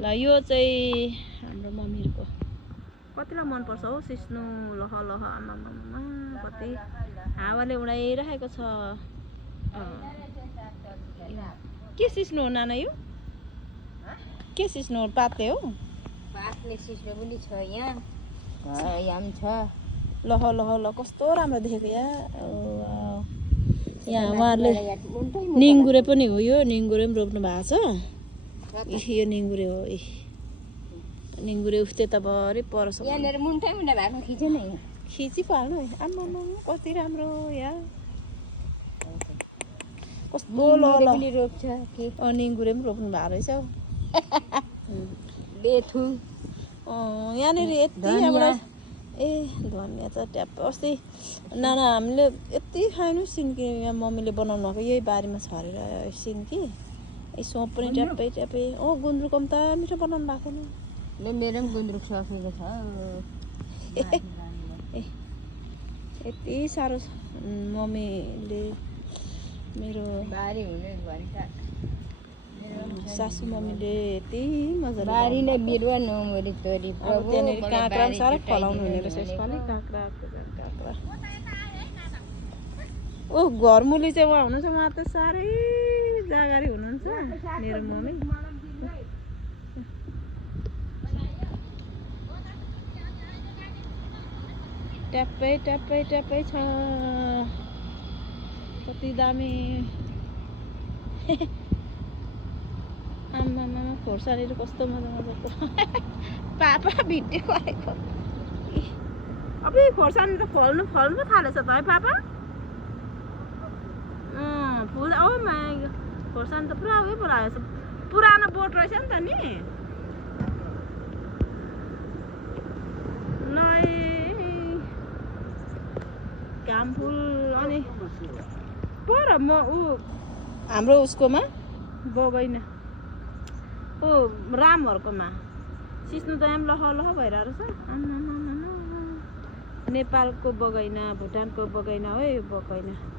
ल यो चाहिँ हाम्रो मम्मीहरुको कतिलाई मन पर्छ हौ सिस्नु लह लह आमामा कति हावाले उडाइरहेको छ के सिस्नु हो नाना यो के सिस्नु हो पातले हो पातले सिस्नु पनि छ यहाँ यहाँ छ लह लह ल कस्तो राम्रो देखेको यहाँ उहाँहरूले निङ्गुरे पनि हो यो निङ्गुरे पनि रोप्नु भएको छ यो निङ्गुरे हो निङ्गुरे उस्तै त भरि परस यहाँनिर मुन्टै मुन्टा भएको खिच्यो नि खिची पाल्नु है आम्मामा कति राम्रो यहाँ कस्तो ल पनि रोप्छ के निङ्गुरे पनि रोप्नु भएको रहेछ हौ बेथु यहाँनिर यति यहाँबाट ए धनियाँ त ट्याप अस्ति नाना हामीले यति खानु सिन्की यहाँ मम्मीले बनाउनु भएको यही बारीमा छरेर सिन्की सोप पनि ट्याप्पै ट्याप्पै गुन्द्रुक त मिठो बनाउनु भएको थिएन मेरो पनि गुन्द्रुक सकेको छ यति साह्रो मम्मीले मेरो बारी हुने भन्छ सासू मम्मीले यति मजाले बारीले बिरुवा नमरी तोरी अब त्यहाँनिर काँक्रा पनि साह्रै फलाउनु हुने रहेछ यसपालि काँक्रा घरमुली चाहिँ उहाँ हुनुहुन्छ उहाँ त साह्रै जागरी हुनुहुन्छ मेरो मम्मी ट्याप्पै ट्याप्पै ट्याप्पै छ कति दामी आम्मामा खोर्सानीहरू कस्तो मजा मजाको पापा भिडियो गरेको अब खोर्सानी त फल्नु पो थालेछ त है पापा फुल खोर्सानी त पुरा उयो पो लागेको छ पुरानो बोट रहेछ नि त नि घाम फुल अनि पर म हाम्रो उसकोमा बगैना रामहरुकोमा सिस्नु त यहाँ लह लह भइरहेको छ नेपालको बगैना भुटानको बगैना हो यो बगैना